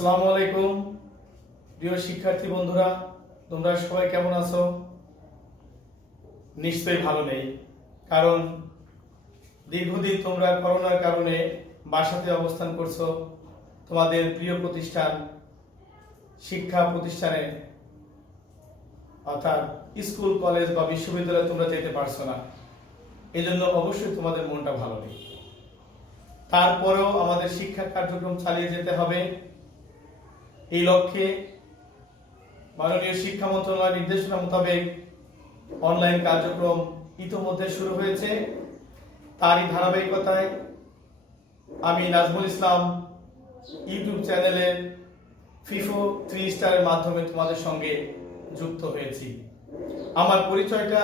আসসালামু আলাইকুম প্রিয় শিক্ষার্থী বন্ধুরা, তোমরা সবাই কেমন আছো? নিশ্চয়ই ভালো নেই, কারণ দীর্ঘদিন তোমরা করোনার কারণে বাসাতে অবস্থান করছো। তোমাদের প্রিয় প্রতিষ্ঠান শিক্ষা প্রতিষ্ঠানে অর্থাৎ স্কুল, কলেজ বা বিশ্ববিদ্যালয়ে তোমরা যেতে পারছো না। এজন্য অবশ্যই তোমাদের মনটা ভালো নেই। তারপরেও আমাদের শিক্ষা কার্যক্রম চালিয়ে যেতে হবে। এই লক্ষ্যে মাননীয় শিক্ষা মন্ত্রণালয়ের নির্দেশনা মোতাবেক অনলাইন কার্যক্রম ইতোমধ্যে শুরু হয়েছে। তারই ধারাবাহিকতায় আমি নাজমুল ইসলাম ইউটিউব চ্যানেলের ফিফো 3 স্টারের মাধ্যমে তোমাদের সঙ্গে যুক্ত হয়েছি। আমার পরিচয়টা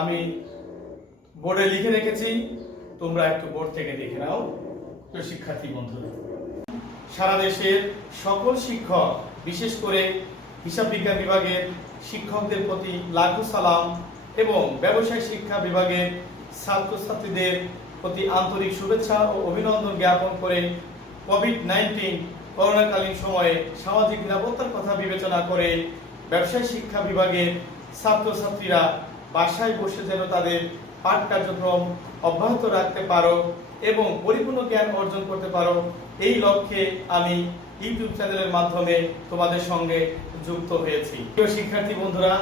আমি বোর্ডে লিখে রেখেছি, তোমরা একটু বোর্ড থেকে দেখে নাও। প্রিয় শিক্ষার্থী বন্ধুরা, সারা দেশের সকল শিক্ষক, বিশেষ করে হিসাব বিজ্ঞান বিভাগের শিক্ষকদের প্রতি লাখো সালাম এবং ব্যবসায় শিক্ষা বিভাগের ছাত্রছাত্রীদের প্রতি আন্তরিক শুভেচ্ছা ও অভিনন্দন জ্ঞাপন করে কোভিড-19 করোনাকালীন সময়ে সামাজিক নিরাপত্তার কথা বিবেচনা করে ব্যবসায় শিক্ষা বিভাগের ছাত্রছাত্রীরা বাসায় বসে যেন তাদের পাঠ কার্যক্রম অব্যাহত রাখতে পারো এবং পরিপূর্ণ জ্ঞান অর্জন করতে পারো, এই লক্ষ্যে আমি ইউটিউব চ্যানেলের মাধ্যমে তোমাদের সঙ্গে যুক্ত হয়েছি। প্রিয় শিক্ষার্থী বন্ধুরা,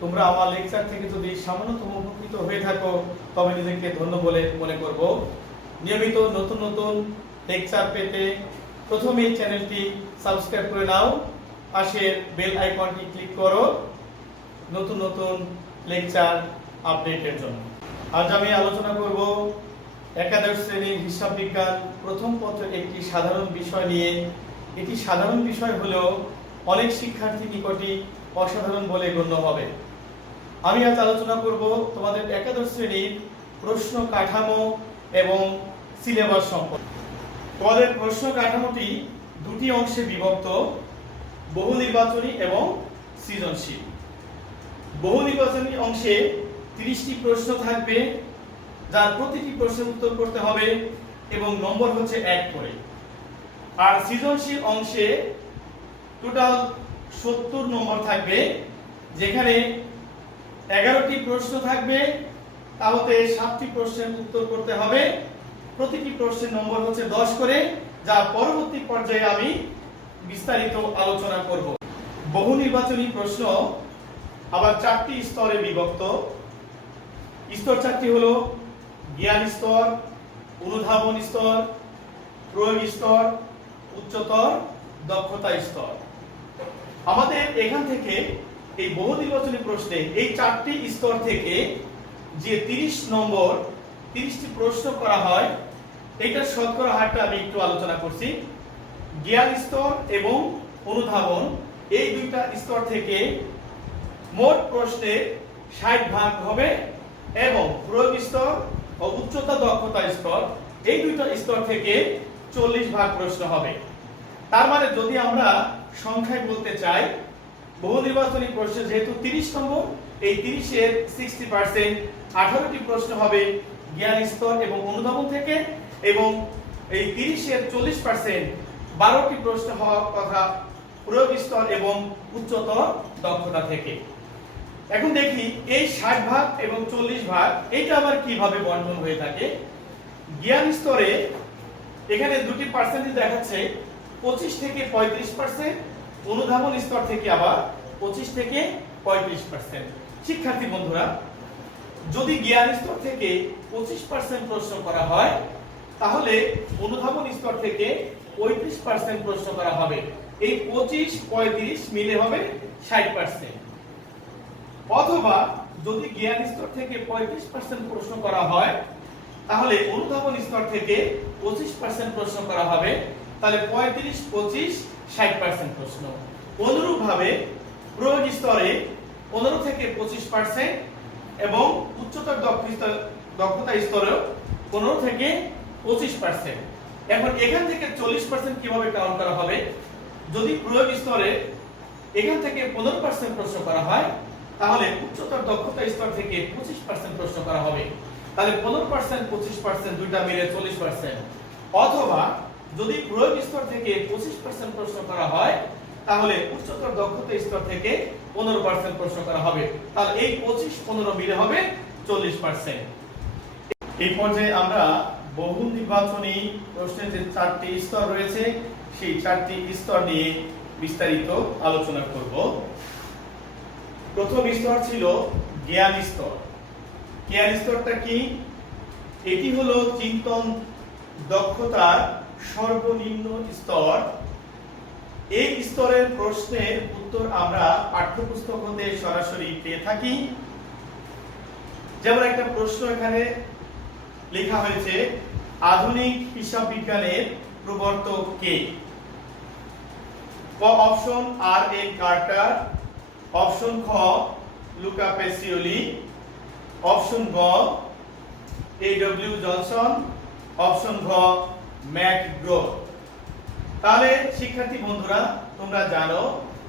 তোমরা আমার লেকচার থেকে যদি সামান্যতম উপকৃত হয়ে থাকো তবে নিজেকে ধন্য বলে মনে করব। নিয়মিত নতুন নতুন লেকচার পেতে প্রথমেই চ্যানেলটি সাবস্ক্রাইব করে নাও, পাশের বেল আইকনটি ক্লিক করো নতুন নতুন লেকচার আপডেটের জন্য। আজ আমি আলোচনা করব একাদশ শ্রেণীর হিসাব বিজ্ঞান প্রথম পত্রের একটি সাধারণ বিষয় নিয়ে। এটি সাধারণ বিষয় হলেও অনেক শিক্ষার্থীর নিকটই অসাধারণ বলে গণ্য হবে। আমি আজ আলোচনা করব তোমাদের একাদশ শ্রেণীর প্রশ্ন কাঠামো এবং সিলেবাস সম্পর্কে। তোমাদের প্রশ্ন কাঠামোটি দুটি অংশে বিভক্ত, বহু নির্বাচনী এবং সৃজনশীল। বহু নির্বাচনী অংশে 30টি প্রশ্ন থাকবে, যার প্রতিটি প্রশ্নের উত্তর করতে হবে এবং নম্বর হচ্ছে 1 করে। আর সৃজনশীল অংশে টোটাল 70 নম্বর থাকবে, যেখানে 11টি প্রশ্ন থাকবে, তাহলে 7টি প্রশ্নের উত্তর করতে হবে। প্রতিটি প্রশ্নের নম্বর হচ্ছে 10 করে, যা পরবর্তী পর্যায়ে আমি বিস্তারিত আলোচনা করব। বহু নির্বাচনী প্রশ্ন আবার 4টি স্তরে বিভক্ত। স্তর 4টি হলো জ্ঞান স্তর, অনুধাবন স্তর, প্রয়োগ স্তর, উচ্চতর দক্ষতা স্তর। আমাদের এখান থেকে এই বহু নির্বাচনী প্রশ্নে এই 4টি স্তর থেকে যে 30টি প্রশ্ন করা হয়, এইটার শতকরা হারটা আমি একটু আলোচনা করছি। জ্ঞান স্তর এবং অনুধাবন এই দুইটা স্তর থেকে মোট প্রশ্নে 60 ভাগ হবে এবং প্রয়োগ স্তর ও উচ্চতর দক্ষতা স্তর এই দুইটা স্তর থেকে 40 ভাগ প্রশ্ন হবে। তার মানে যদি আমরা সংখ্যায় বলতে চাই, বহু নির্বাচনী প্রশ্নে যেহেতু 30 নম্বর, এই 30 এর 60% 18টি প্রশ্ন হবে জ্ঞান স্তর এবং অনুধাবন থেকে, এবং এই 30 এর 40% 12টি প্রশ্ন হওয়ার কথা প্রয়োগ স্তর এবং উচ্চতর দক্ষতা থেকে। এখন দেখি এই 60 ভাগ এবং 40 ভাগ এইটা আবার কিভাবে বন্টন হয়ে থাকে। জ্ঞান স্তরে এখানে দুটি পার্সেন্টেজ দেখাচ্ছে, 25 থেকে 35%, অনুধাবন স্তর থেকে আবার 25 থেকে 35%। শিক্ষার্থী বন্ধুরা, যদি জ্ঞান স্তর থেকে 25% প্রশ্ন করা হয়, তাহলে অনুধাবন স্তর থেকে 35% প্রশ্ন করা হবে। এই 25-35 মিলে হবে 60%। অথবা যদি জ্ঞান স্তর থেকে 35% প্রশ্ন করা হয়, তাহলে অনুধাবন স্তর থেকে 25% প্রশ্ন করা হবে, তাহলে 35-25 60% প্রশ্ন। অনুরূপভাবে প্রয়োগ স্তরে 15 থেকে 25% এবং উচ্চতর দক্ষতা স্তরেও 15 থেকে 25%। এখন এখান থেকে 40% কিভাবে কাউন্ট করা হবে? যদি প্রয়োগ স্তরে এখান থেকে 15% প্রশ্ন করা হয়, তাহলে উচ্চতর দক্ষতা স্তর থেকে 25% প্রশ্ন করা হবে, তাহলে 15% 25% দুইটা মিলে 40%। অথবা যদি প্রয়োগ স্তর থেকে 25% প্রশ্ন করা হয় তাহলে উচ্চতর দক্ষতা স্তর থেকে 15% প্রশ্ন করা হবে। তাহলে এই 25-15 মিলে হবে 40%। এই পর্যায়ে আমরা বহু নির্বাচনী প্রশ্নের যে 4টি স্তর রয়েছে সেই 4টি স্তর নিয়ে বিস্তারিত আলোচনা করব। প্রথম স্তর ছিল জ্ঞান স্তর। জ্ঞান স্তরটা কি? এটি হলো চিন্তন দক্ষতার সর্বনিম্ন স্তর। এই স্তরের প্রশ্নের উত্তর আমরা পাঠ্যপুস্তক হতে সরাসরি পেয়ে থাকি। যেমন একটা প্রশ্ন এখানে লেখা হয়েছে, আধুনিক হিসাব বিজ্ঞানের প্রবর্তক কে? ক অপশন আর এন কার্টার, অপশন খ লুকা পেসিওলি, অপশন গ এ ডব্লিউ জনসন, অপশন ঘ ম্যাকগ্রো। তাহলে শিক্ষার্থী বন্ধুরা তোমরা জানো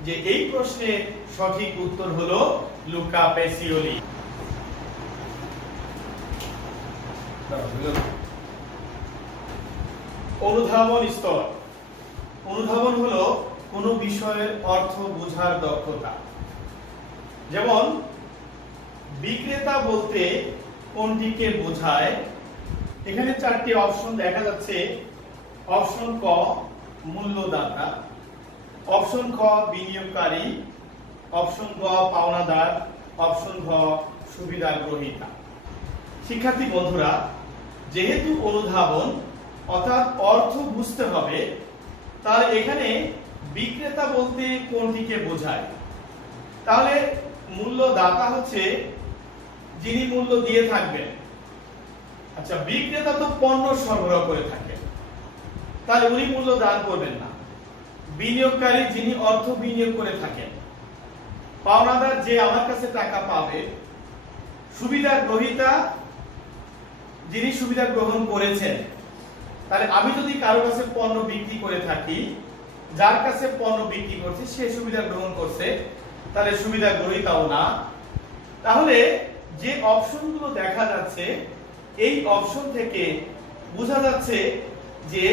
যে এই প্রশ্নের সঠিক উত্তর হলো লুকা পেসিওলি। অনুধাবন স্তর। অনুধাবন হলো কোন বিষয়ের অর্থ বোঝার দক্ষতা। যেমন বিক্রেতা বলতে কোনটিকে বোঝায়? এখানে 4টি অপশন দেখা যাচ্ছে। অপশন ক মূল্যদাতা, অপশন খ বিনিয়োগকারী, অপশন গ পাওনাদার, অপশন ঘ সুবিধার গ্রহীতা। শিক্ষার্থী বন্ধুরা, যেহেতু অনুধাবন অর্থাৎ অর্থ বুঝতে হবে, তাহলে এখানে বিক্রেতা বলতে কোনটিকে বোঝায়? তাহলে মূল্যদাতা হচ্ছে যিনি মূল্য দিয়ে থাকবেন। আচ্ছা, বিক্রেতা তো পণ্য সরবরাহ করে থাকেন, তাহলে উনি মূল্য দান করবেন না। বিনিয়োগকারী যিনি অর্থ বিনিয়োগ করে থাকেন। পাওনাদার যে আমার কাছে টাকা পাবে। সুবিধার গ্রহীতা যিনি সুবিধা গ্রহণ করেছেন। তাহলে আমি যদি কারো কাছে পণ্য বিক্রি করে থাকি, যার কাছে পণ্য বিক্রি করছি সে সুবিধা গ্রহণ করছে, তাহলে সুবিধা গ্রহীতাও না। তাহলে যে অপশনগুলো দেখা যাচ্ছে এই অপশন থেকে বোঝা যাচ্ছে যে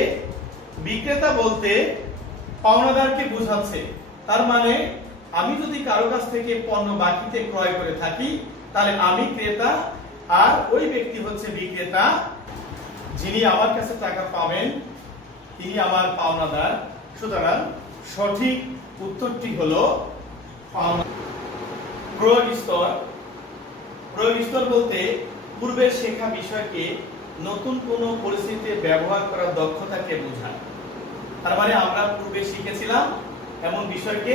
বিক্রেতা বলতে পাওনাদারকে বোঝাচ্ছে। তার মানে আমি যদি কারো কাছ থেকে পণ্য বাকিতে ক্রয় করে থাকি তাহলে আমি ক্রেতা আর ওই ব্যক্তি হচ্ছে বিক্রেতা। যিনি আমার কাছে টাকা পাবেন তিনি আমার পাওনাদার। সুতরাং সঠিক উত্তরটি হলো প্রয়োগ স্তর। প্রয়োগ স্তর বলতে পূর্বে শেখা বিষয়কে নতুন কোন পরিস্থিতিতে ব্যবহার করার দক্ষতাকে বোঝায়। তার মানে আমরা পূর্বে শিখেছিলাম এমন বিষয়কে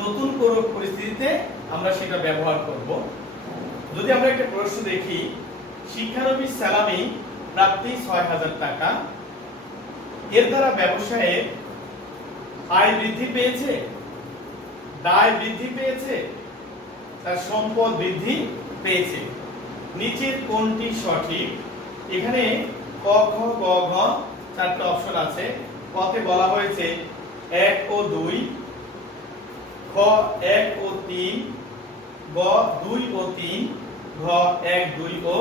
নতুন কোন পরিস্থিতিতে আমরা সেটা ব্যবহার করব। যদি আমরা একটা প্রশ্ন দেখি, শিক্ষানবিশ সালামি প্রাপ্তি ৬০০০ টাকা, এর দ্বারা ব্যবসায়ে আয় বৃদ্ধি পেয়েছে, দায় বৃদ্ধি পেয়েছে, তার সম্পদ বৃদ্ধি পেয়েছে। নিচের কোনটি সঠিক? এখানে ক খ গ ঘ 4টা অপশন আছে। কতে বলা হয়েছে 1 ও 2, খ 1 ও 3, গ 2 ও 3, ঘ 1, 2 ও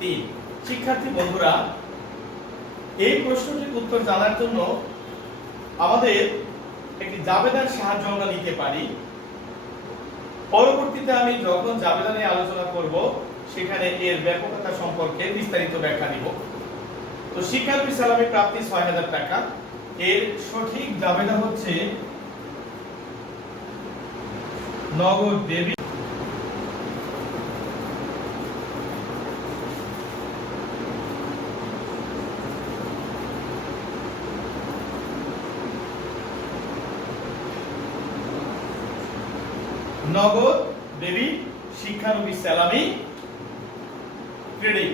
3। শিক্ষার্থী বন্ধুরা, এই প্রশ্নটির উত্তর জানার জন্য আমাদের একটি জাবেদার সাহায্য আমরা নিতে পারি। পরবর্তীতে আমি যখন জাবেদা নিয়ে আলোচনা করব সেখানে এর ব্যাপকতা সম্পর্কে বিস্তারিত ব্যাখ্যা দিব। তো শিক্ষানবিশ সালামি প্রাপ্তি ৬০০০ টাকা, এর সঠিক জাবেদা হচ্ছে নগদ ডেবিট। নগদ ডেবিট, শিক্ষানবিশ সালামি ক্রেডিট।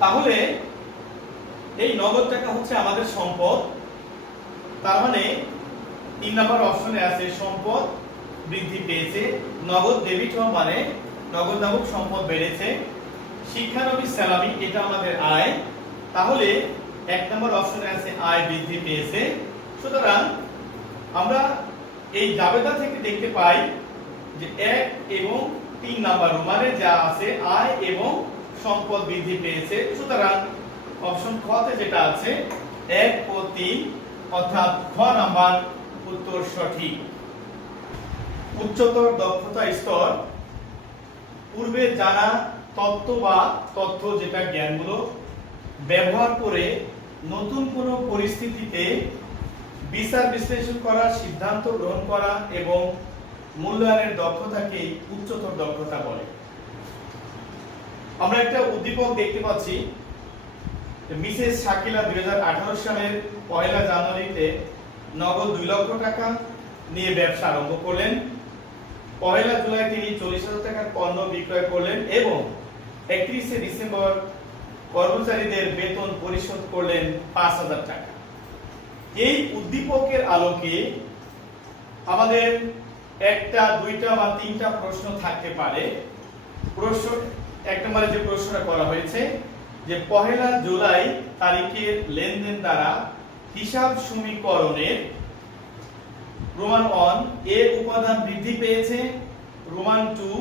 তাহলে এই নগদ টাকা হচ্ছে আমাদের সম্পদ। তার মানে 3 নম্বর অপশনে আছে সম্পদ বৃদ্ধি পেয়েছে। নগদ ডেবিট হওয়া মানে নগদ নামক সম্পদ বেড়েছে। শিক্ষানবিশ সালামি এটা আমাদের আয়। তাহলে 1 নম্বর অপশনে আছে আয় বৃদ্ধি পেয়েছে। সুতরাং আমরা এই জাবেদা থেকে দেখতে পাই যে 1 এবং 3 নাম্বার মানে যা আছে আয় এবং সম্পদ বৃদ্ধি পেয়েছে। সুতরাং অপশন খ তে যেটা আছে 1 ও 3 অর্থাৎ খ নাম্বার উত্তর সঠিক। উচ্চতর দক্ষতা স্তর পূর্বে জানা তত্ত্ব বা তথ্য যেটা জ্ঞানগুলো ব্যবহার করে নতুন কোনো পরিস্থিতিতে বিচার বিশ্লেষণ করা, সিদ্ধান্ত গ্রহণ করা এবং মূল্যায়নের দক্ষতাকে উচ্চতর দক্ষতা বলে। আমরা একটা উদ্দীপক দেখতে পাচ্ছি, মিসেস শাকিলা 2018 সালের 1 জানুয়ারিতে নগদ 2 লক্ষ টাকা নিয়ে ব্যবসা আরম্ভ করলেন। 1 জুলাই তিনি 40,000 টাকার পণ্য বিক্রয় করলেন এবং 31 ডিসেম্বর কর্মচারীদের বেতন পরিশোধ করলেন 5,000 টাকা। এই উদ্দীপকের আলোকে আমাদের একটা, দুইটা বা তিনটা প্রশ্ন থাকতে পারে। প্রশ্ন এক নম্বরে যে প্রশ্নটা করা হয়েছে যে 1 জুলাই তারিখের লেনদেন দ্বারা হিসাব সমীকরণের রোমান 1 এ উপাদান বৃদ্ধি পেয়েছে, রোমান 2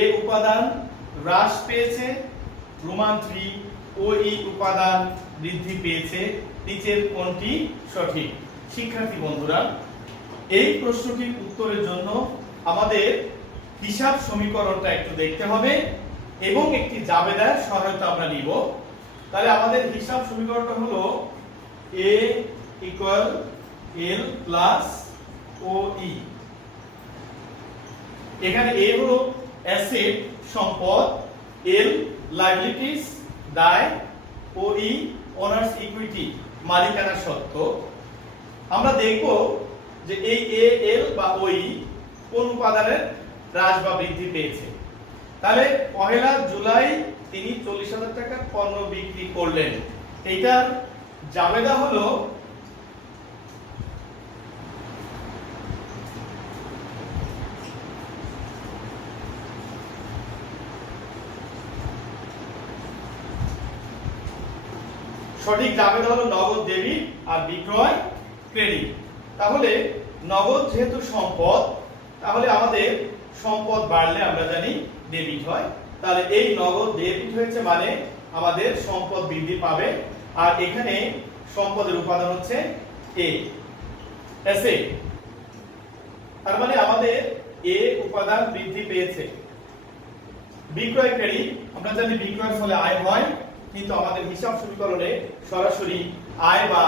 এ উপাদান হ্রাস পেয়েছে, রোমান 3 ও ই উপাদান বৃদ্ধি পেয়েছে, নিচের কোনটি সঠিক? শিক্ষার্থী বন্ধুরা, এই প্রশ্নটির উত্তরের জন্য আমাদের হিসাব সমীকরণটা একটু দেখতে হবে এবং একটি জাবেদার সহায়তা আমরা নিব। তাহলে আমাদের হিসাব সমীকরণটা হলো a ইকুয়াল l প্লাস ও ই। এখানে a হলো অ্যাসেট সম্পদ, l লায়াবিলিটিস দায়, ও ই ওনার্স ইকুইটি মালিকানা সত্ত্ব। আমরা দেখব যে এই এ এল বা ও ই কোন উপাদানের হ্রাস বা বৃদ্ধি পেয়েছে। তাহলে 1 জুলাই তিনি 40,000 টাকার পণ্য বিক্রি করলেন। এইটার জাবেদা হলো সঠিক জাবেদা হলো নগদ ডেবিট আর বিক্রয় ক্রেডিট। তাহলে নগদ যেহেতু সম্পদ, তাহলে আমাদের সম্পদ বাড়লে আমরা জানি ডেবিট হয়। তাহলে এই নগদ ডেবিট হয়েছে মানে আমাদের সম্পদ বৃদ্ধি পাবে। আর এখানে সম্পদের উপাদান হচ্ছে এ অ্যাসেট, তার মানে আমাদের এ উপাদান বৃদ্ধি পেয়েছে। বিক্রয় ক্রেডিট, আমরা জানি বিক্রয়ের ফলে আয় হয়, কিন্তু আমাদের হিসাব সমীকরণে সরাসরি আয় বা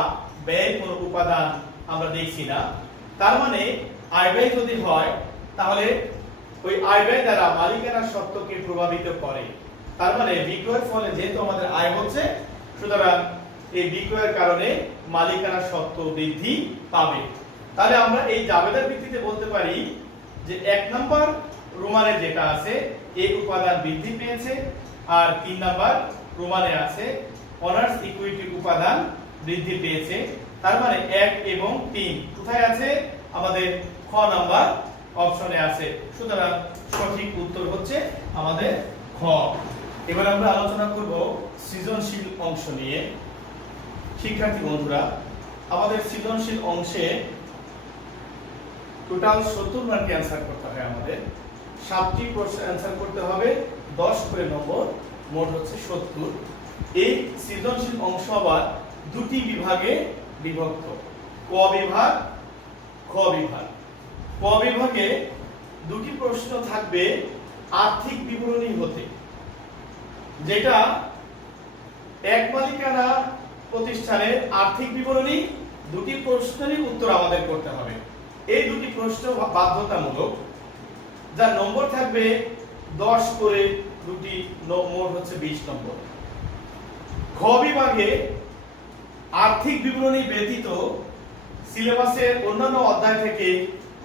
ব্যয় কোন উপাদান আমরা দেখছি না। তার মানে আয় ব্যয় যদি হয় তাহলে ওই আয় ব্যয় দ্বারা মালিকানা সত্ত্বকে প্রভাবিত করে। তার মানে বিক্রয়ের ফলে যেহেতু আমাদের আয় হচ্ছে, সুতরাং এই বিক্রয়ের কারণে মালিকানা সত্ত্ব বৃদ্ধি পাবে। তাহলে আমরা এই জাবেদার ভিত্তিতে বলতে পারি যে 1 নম্বর রোমানে যেটা আছে এই উপাদান বৃদ্ধি পেয়েছে, আর 3 নম্বর রোমানে আছে অনার্স ইকুইটি উপাদান বৃদ্ধি পেয়েছে। তার মানে 1 এবং 3 কোথায় আছে? আমাদের খ নাম্বার অপশনে আছে। সুতরাং সঠিক উত্তর হচ্ছে আমাদের খ। এবার আমরা আলোচনা করব সৃজনশীল অংশ নিয়ে। শিক্ষার্থী বন্ধুরা, আমাদের সৃজনশীল অংশে টোটাল 70 মার্কে অ্যানসার করতে হয়। আমাদের 7টি প্রশ্ন অ্যানসার করতে হবে, 10 করে নম্বর, মোট হচ্ছে 70। এই সৃজনশীল অংশ আবার দুটি বিভাগে বিভক্ত, ক বিভাগ, খ বিভাগ। ক বিভাগে দুটি প্রশ্ন থাকবে আর্থিক বিবরণী হতে, যেটা এক মালিকানা প্রতিষ্ঠানের আর্থিক বিবরণী। দুটি প্রশ্নেরই উত্তর আমাদের করতে হবে। এই দুটি প্রশ্ন বাধ্যতামূলক, যার নম্বর থাকবে 10 করে, দুটি মোট হচ্ছে 20 নম্বর। খ বিভাগে আর্থিক বিবরণী ব্যতীত সিলেবাসের অন্যান্য অধ্যায় থেকে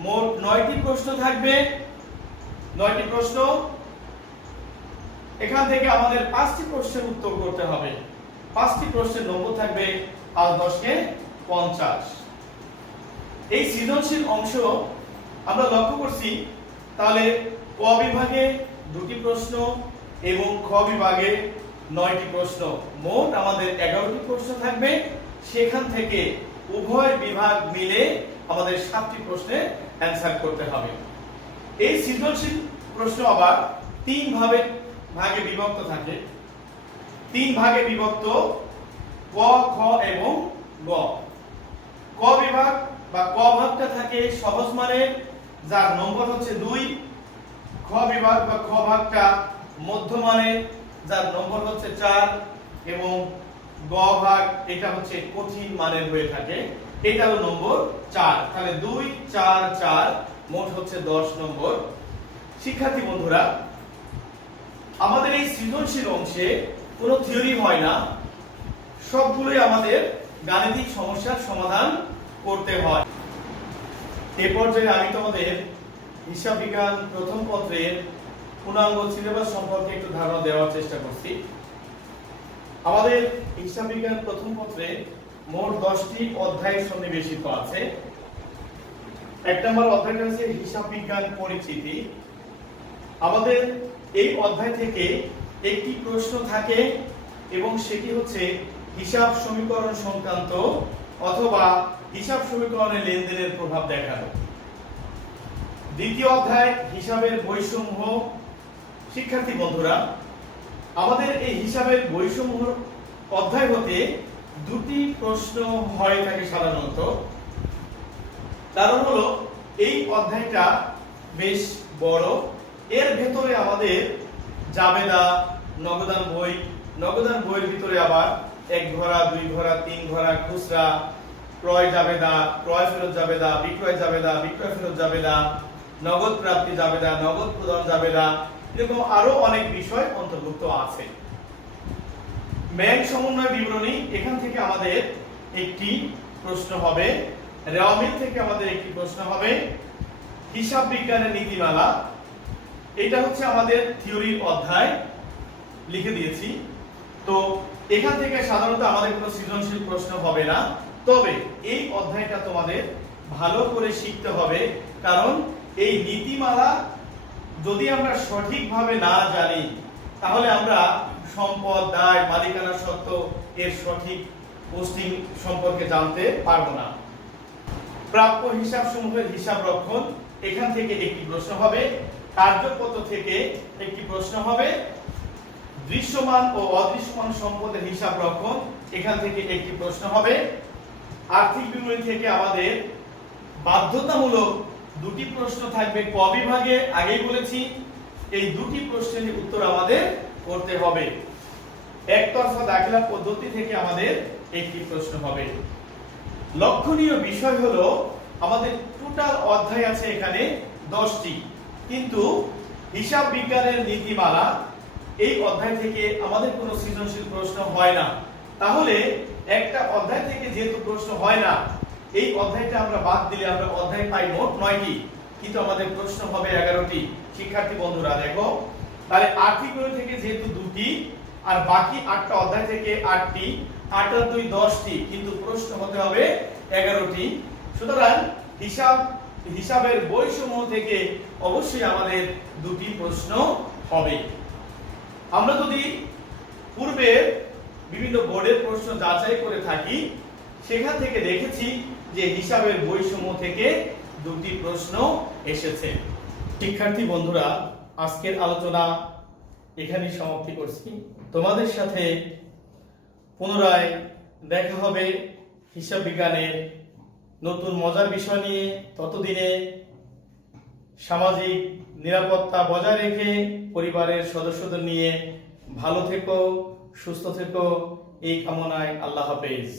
মোট 9টি প্রশ্ন থাকবে। 9টি প্রশ্ন, এখান থেকে আমাদের 5টি প্রশ্নের উত্তর করতে হবে। 5টি প্রশ্নের নম্বর থাকবে 5 10 কে 50। এই সৃজনশীল অংশ আমরা লক্ষ্য করছি, তাহলে ক বিভাগে 2টি প্রশ্ন এবং খ বিভাগে 9টি প্রশ্ন, মোট আমাদের 11টি প্রশ্ন থাকবে। সেখান থেকে উভয় বিভাগ মিলে আমাদের 7টি প্রশ্নের অ্যানসার করতে হবে। এই সৃজনশীল প্রশ্ন আবার 3 ভাগে বিভক্ত থাকে। 3 ভাগে বিভক্ত, ক, খ এবং গ। গ। ক বিভাগ বা ক ভাগটা থাকে সহজ মানের, যার নম্বর হচ্ছে 2। খ বিভাগ বা খ ভাগটা মধ্যমানের, যার নম্বর হচ্ছে 4 এবং গ ভাগ এটা হচ্ছে কঠিন মানের হয়ে থাকে, এটারও নম্বর 4। তাহলে 2 4 4 মোট হচ্ছে 10 নম্বর। শিক্ষার্থী বন্ধুরা, আমাদের এই সৃজনশীল অংশে কোনো থিওরি হয় না, সবগুলোই আমাদের গাণিতিক সমস্যার সমাধান করতে হয়। এই পর্যায়ে আমি তোমাদের হিসাব বিজ্ঞান প্রথম পত্রের পূর্ণাঙ্গ সিলেবাস সম্পর্কে একটু ধারণা দেওয়ার চেষ্টা করছি। আমাদের হিসাব বিজ্ঞান প্রথম পত্রে মোট 10টি অধ্যায় সন্নিবেশিত আছে। 1 নম্বর অধ্যায়টা হচ্ছে হিসাব বিজ্ঞান পরিচিতি। আমাদের এই অধ্যায় থেকে একটি প্রশ্ন থাকে এবং সেটি হচ্ছে হিসাব সমীকরণ সংক্রান্ত অথবা হিসাব সমীকরণে লেনদেনের প্রভাব দেখানো। দ্বিতীয় অধ্যায় হিসাবের বৈষম্য। শিক্ষার্থী বন্ধুরা, আমাদের এই হিসাবের বৈষম্য অধ্যায় হতে দুটি প্রশ্ন হয়ে থাকে সাধারণত। কারণ হলো এই অধ্যায়টা বেশ বড়, এর ভেতরে আমাদের জাবেদা, নগদান বই, নগদান বইয়ের ভিতরে আবার 1 ঘরা 2 ঘরা 3 ঘরা খুচরা, ক্রয় জাবেদা, ক্রয় ফেরত জাবেদা, বিক্রয় জাবেদা, বিক্রয় ফেরত জাবেদা, নগদ প্রাপ্তি জাবেদা, নগদ প্রদান জাবেদা, এরকম আরো অনেক বিষয় অন্তর্ভুক্ত আছে। ব্যাংক সমন্বয় বিবরণী, এখান থেকে আমাদের একটি প্রশ্ন হবে। রেওয়ামিল থেকে আমাদের একটি প্রশ্ন হবে। হিসাব বিজ্ঞানের নীতিমালা, এটা হচ্ছে আমাদের থিওরির অধ্যায়, লিখে দিয়েছি। তো এখান থেকে সাধারণত আমাদের কোনো সৃজনশীল প্রশ্ন হবে না, তবে এই অধ্যায়টা তোমাদের ভালো করে শিখতে হবে। কারণ এই নীতিমালা যদি আমরা সঠিকভাবে না জানি, তাহলে আমরা সম্পদ, দায়, মালিকানা সত্ত্ব এর সঠিক পোস্টিং সম্পর্কে জানতে পারবো না। প্রাপ্য হিসাব সমূহের হিসাব রক্ষণ, এখান থেকে একটি প্রশ্ন হবে। কার্যপত্র থেকে একটি প্রশ্ন হবে। দৃশ্যমান ও অদৃশ্যমান সম্পদের হিসাব রক্ষণ, এখান থেকে একটি প্রশ্ন হবে। আর্থিক বিবরণী থেকে আমাদের বাধ্যতামূলক দুটি প্রশ্ন থাকবে ক বিভাগে, আগেই বলেছি। এই দুটি প্রশ্নের উত্তর আমাদের করতে হবে। একতরফা দাখিলা পদ্ধতি থেকে আমাদের একটি প্রশ্ন হবে। লক্ষণীয় বিষয় হলো আমাদের টোটাল অধ্যায় আছে এখানে 10টি, কিন্তু হিসাব বিজ্ঞানের নীতিমালা এই অধ্যায় থেকে আমাদের কোনো সৃজনশীল প্রশ্ন হয় না। তাহলে একটা অধ্যায় থেকে যেহেতু প্রশ্ন হয় না, এই অধ্যায়টা আমরা বাদ দিলে আমরা অধ্যায় পাই মোট 9টি, কিন্তু আমাদের প্রশ্ন হবে 11টি। শিক্ষার্থী বন্ধুরা দেখো, তাহলে আর্থিক বিবরণী থেকে যেহেতু 2টি আর বাকি 8টা অধ্যায় থেকে 8টি, 8 আর 2 10টি, কিন্তু প্রশ্ন হতে হবে 11টি। সুতরাং হিসাবের বইসমূহ থেকে অবশ্যই আমাদের 2টি প্রশ্ন হবে। আমরা যদি পূর্বের বিভিন্ন বোর্ডের প্রশ্ন যাচাই করে থাকি, সেখান থেকে দেখেছি যে হিসাবের বইসমূহ থেকে 2টি প্রশ্ন এসেছে। শিক্ষার্থী বন্ধুরা, আজকের আলোচনা এখানেই সমাপ্তি করছি। তোমাদের সাথে পুনরায় দেখা হবে হিসাব বিজ্ঞানের নতুন মজার বিষয় নিয়ে। ততদিনে সামাজিক নিরাপত্তা বজায় রেখে পরিবারের সদস্যদের নিয়ে ভালো থেকো, সুস্থ থেকো, এই কামনায় আল্লাহ হাফেজ।